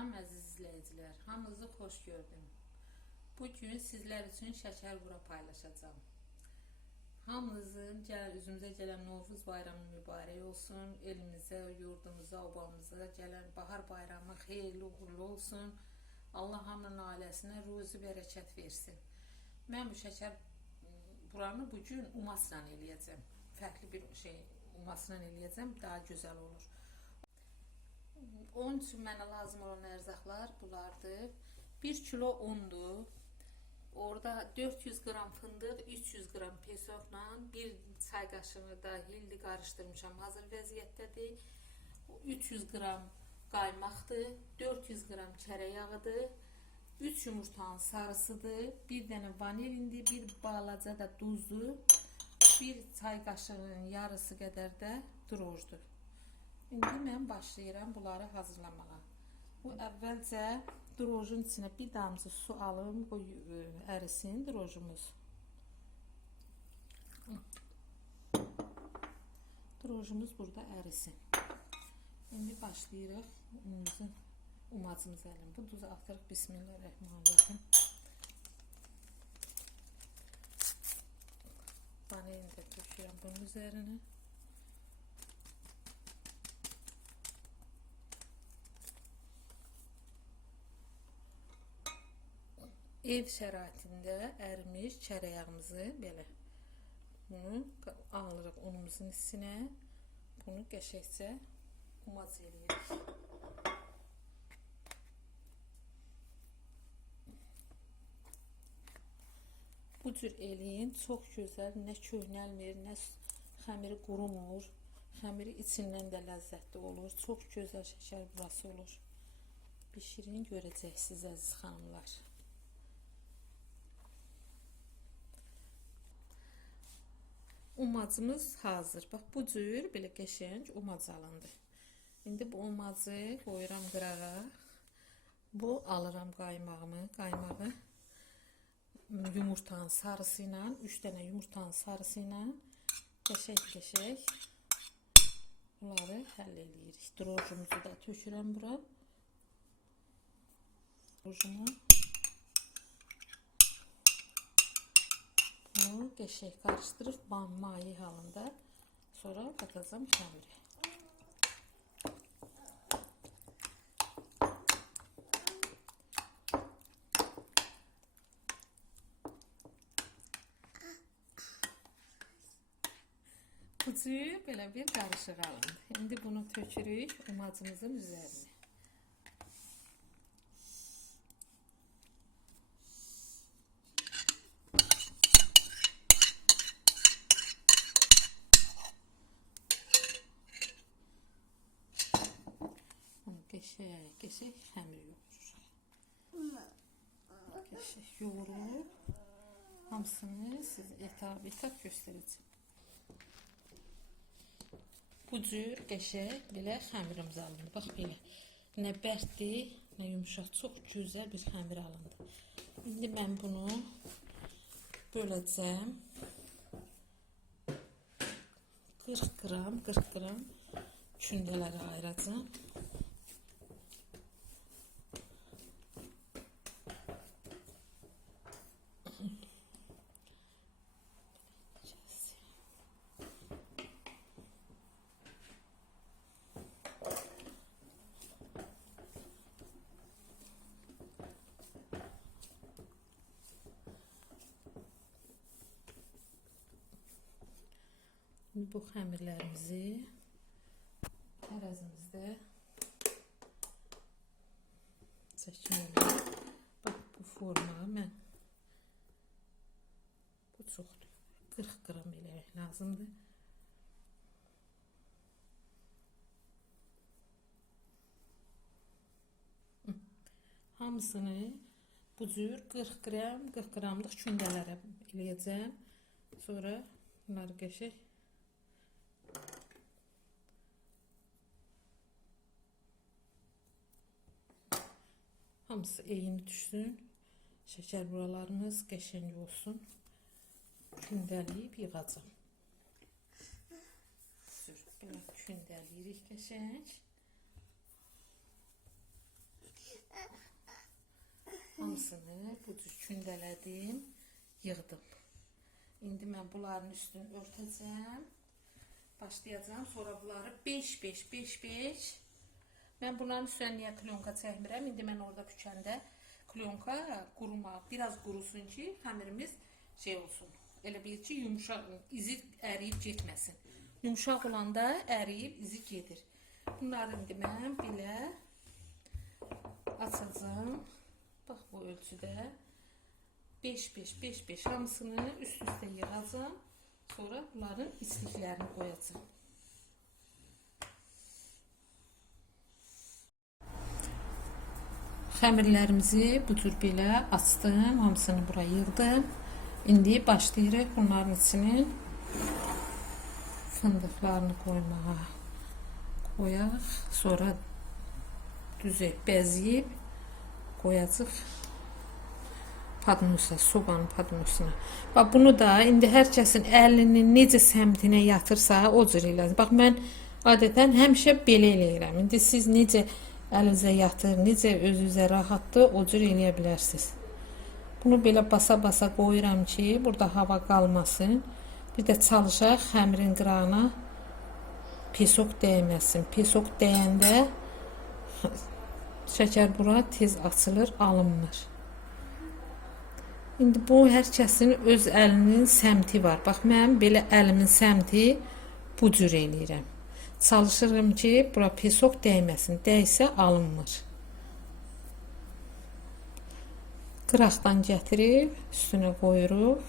Salam əziz izləyicilər, hamınızı xoş gördüm. Bu gün sizlər üçün şəkər qura paylaşacağam. Hamınızın gəl üzümüzə gələn Novruz bayramı mübarək olsun. Elimizə, yurdumuza, obamıza gələn bahar bayramı xeyirli uğurlu olsun. Allah hamının ailəsinə ruzi bərəkət versin. Mən bu şəkər buranı bu gün umasla eləyəcəm. Fərqli bir şey umasla eləyəcəm, daha gözəl olur. Onun üçün mənə lazım olan ərzaqlar bunlardır. 1 kilo undur. Orada 400 qram fındıq, 300 qram pesoqla, 1 çay qaşığı da hilli qarışdırmışam. Hazır vəziyyətdədir. 300 qram qaymaqdır, 400 qram kərə yağıdır, 3 yumurtanın sarısıdır, bir dənə vanilindi, bir balaca da duzdur, bir çay qaşığının yarısı qədər də drojdur. İndi mən başlayıram bunları hazırlamağa. Bu əvvəlcə drojun içinə bir damcı su alım, qoy ə, ərisin drojumuz. Drojumuz burada ərisin. İndi başlayırıq unumuzu, umacımızı əlim. Bu duzu atırıq. Bismillahirrahmanirrahim. Vanilini də tökürəm bunun üzərinə. Ev şəraitində ərimiş çərəyağımızı belə bunu alırıq unumuzun içinə. Bunu qəşəngcə umac eləyirik. Bu cür eləyin, çox gözəl, nə köhnəlmir, nə xəmiri qurumur. Xəmiri içindən də ləzzətli olur. Çox gözəl şəkər burası olur. Bişirin görəcəksiniz əziz xanımlar. Umacımız hazır. Bax bu cür belə qəşəng umac alındı. İndi bu umacı qoyuram qırağa. Bu alıram qaymağımı, qaymağı yumurtanın sarısı ilə, 3 dənə yumurtanın sarısı ilə qəşəng-qəşəng bunları həll eləyirik. Drojumuzu da tökürəm bura. Drojumu Bunu qəşəng qarışdırıb bam mayi halında sonra qatacağam xəmiri. Bu cür belə bir qarışıq alındı. İndi bunu tökürük umacımızın üzərinə. Bunu qəşəng həmir yoğururuq. Qəşəng yoğurulub hamısını siz etap etap göstərəcəm. Bu cür qəşəng belə xəmirimiz alındı. Bax belə. Nə bərkdir, nə yumşaq, çox gözəl bir xəmir alındı. İndi mən bunu böləcəm. 40 qram, 40 qram kündələrə ayıracağam. Bu xəmirlərimizi tərəzimizdə çəkirik. Bax bu forma mən bu çoxdur. 40 qram eləmək lazımdır. Hamısını bu cür 40 qram, 40 qramlıq kündələrə eləyəcəm. Sonra bunları qəşəng Hamısı eyni düşsün. Şəkər buralarımız qəşəng olsun. Kündəliyib yığacam. Sür, belə kündəliyirik qəşəng. hamısını bu cür kündələdim, yığdım. İndi mən bunların üstünü örtəcəm. Başlayacağım. Sonra bunları 5 5 5 5 Mən bunların üstünə niyə klyonka çəkmirəm? İndi mən orada bükəndə klyonka quruma, biraz qurusun ki, xəmirimiz şey olsun. Elə bil ki, yumşaq, izi əriyib getməsin. Yumşaq olanda əriyib izi gedir. Bunları indi mən belə açacağım. Bax bu ölçüdə 5 5 5 5 hamısını üst üstə yığacağam. Sonra bunların isliklərini qoyacağam. Xəmirlərimizi bu cür belə açdım, hamısını bura yığdım. İndi başlayırıq bunların içine fındıqlarını qoymağa. Qoyaq, sonra düzək bəzəyib qoyacaq padnusa, soğan padnusuna. Bax bunu da indi hər kəsin əlini necə səmtinə yatırsa, o cür eləsin. Bax mən adətən həmişə belə eləyirəm. İndi siz necə əlinizə yatır, necə özünüzə rahatdır, o cür eləyə bilərsiniz. Bunu belə basa-basa qoyuram ki, burada hava qalmasın. Bir də çalışaq xəmirin qırağına pesok dəyməsin. Pesok dəyəndə şəkər bura tez açılır, alınmır. İndi bu hər öz əlinin səmti var. Bax mənim belə əlimin səmti bu cür eləyirəm. Çalışırım ki, bura pesok dəyməsin. Dəysə alınmır. Qıraqdan gətirib üstünə qoyuruq.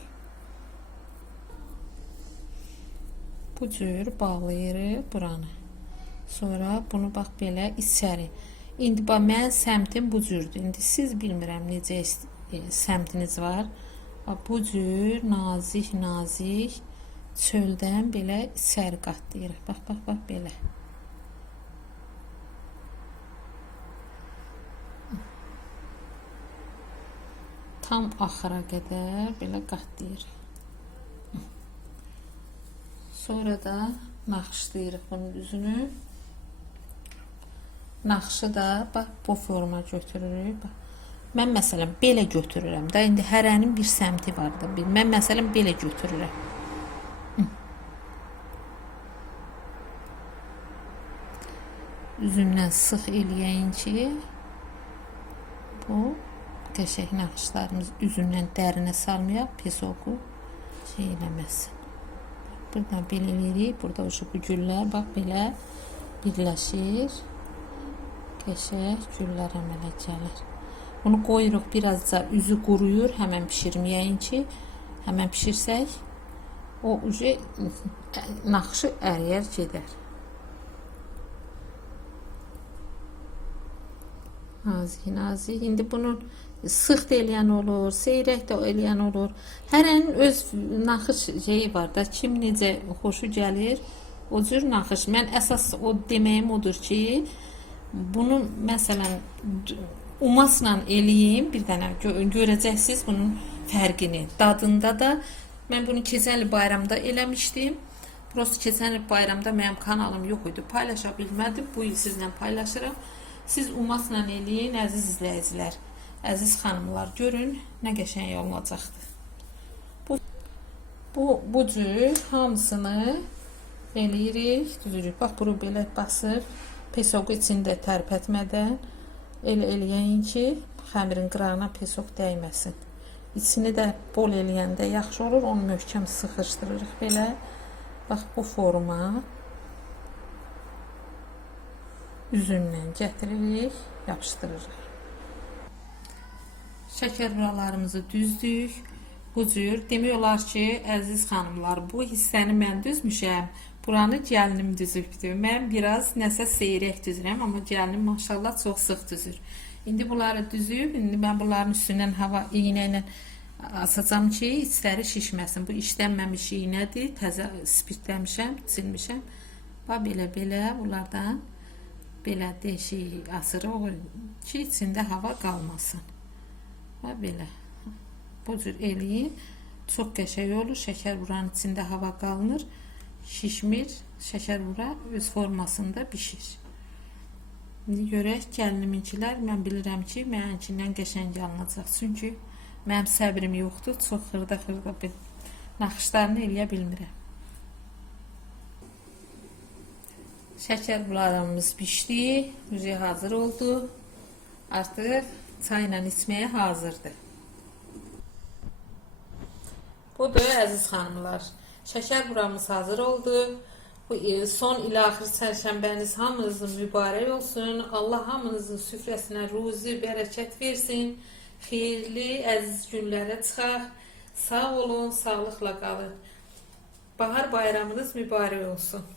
Bu cür bağlayırıq buranı. Sonra bunu bax belə içəri. İndi bax mənim səmtim bu cürdür. İndi siz bilmirəm necə e, səmtiniz var. Bu cür nazik-nazik çöldən belə içəri qatlayırıq. Bax, bax, bax belə. Tam axıra qədər belə qatlayırıq. Sonra da naxışlayırıq bunun üzünü. Naxışı da bax bu forma götürürük. Bax. Mən məsələn belə götürürəm də. İndi hərənin bir səmti vardı. Bir- Mən məsələn belə götürürəm. Üzümdən sıx eləyəyin ki, bu qəşəng naxışlarımız üzümdən dərinə salmayaq, pesoku şey eləməsin. Buradan belə eləyirik. Burada o bu güllər bax belə birləşir. Qəşəng güllər əmələ gəlir. Bunu qoyuruq birazca üzü quruyur, həmən bişirməyəyin ki, həmən bişirsək o ucu naxışı əriyər gedər. Nazik nazik. İndi bunun sıx da olur, seyrək də eləyən olur. Hərənin öz naxış şeyi var da, kim necə xoşu gəlir, o cür naxış. Mən əsas o deməyim odur ki, bunu məsələn umasla eləyim, bir dənə gö görəcəksiniz bunun fərqini. Dadında da mən bunu keçən il bayramda eləmişdim. Prosta keçən il bayramda mənim kanalım yox idi. Paylaşa bilmədim. Bu il sizlə paylaşıram. Siz umasla eləyin, əziz izləyicilər. Əziz xanımlar, görün nə qəşəng olacaqdır. Bu bu bu cür hamısını eləyirik, düzürük. Bax, bunu belə basıb pesoqu içində tərpətmədən elə eləyəyin ki, xəmirin qırağına pesok dəyməsin. İçini də bol eləyəndə yaxşı olur, onu möhkəm sıxışdırırıq belə. Bax bu forma üzündən gətiririk, yapışdırırıq. Şəkər buralarımızı düzdük. Bu cür demək olar ki, əziz xanımlar, bu hissəni mən düzmüşəm. Buranı gəlinim düzübdür. Mən biraz nəsə seyrək düzürəm, amma gəlinim maşallah çox sıx düzür. İndi bunları düzüb, indi mən bunların üstündən hava iynə ilə asacağam ki, içləri şişməsin. Bu işlənməmiş iynədir. Təzə spirtləmişəm, silmişəm. Bax belə-belə bunlardan belə deşik asırıq ki, içində hava qalmasın. Və belə. Bu cür eləyin. Çox qəşəng olur. Şəkər buranın içində hava qalmır. Şişmir. Şəkər bura öz formasında bişir. İndi görək gəliniminkilər. Mən bilirəm ki, mənimkindən qəşəng alınacaq. Çünki mənim səbrim yoxdur. Çox xırda-xırda bir naxışlarını eləyə bilmirəm. Şəkər bularımız pişdi. Müziği hazır oldu. Artıq çayla içməyə hazırdır. Budur əziz xanımlar. Şəkər buramız hazır oldu. Bu e, son ilə axır çərşənbəniz hamınızın mübarək olsun. Allah hamınızın süfrəsinə ruzi, bərəkət versin. Xeyirli, əziz günlərə çıxaq. Sağ olun, sağlıqla qalın. Bahar bayramınız mübarək olsun.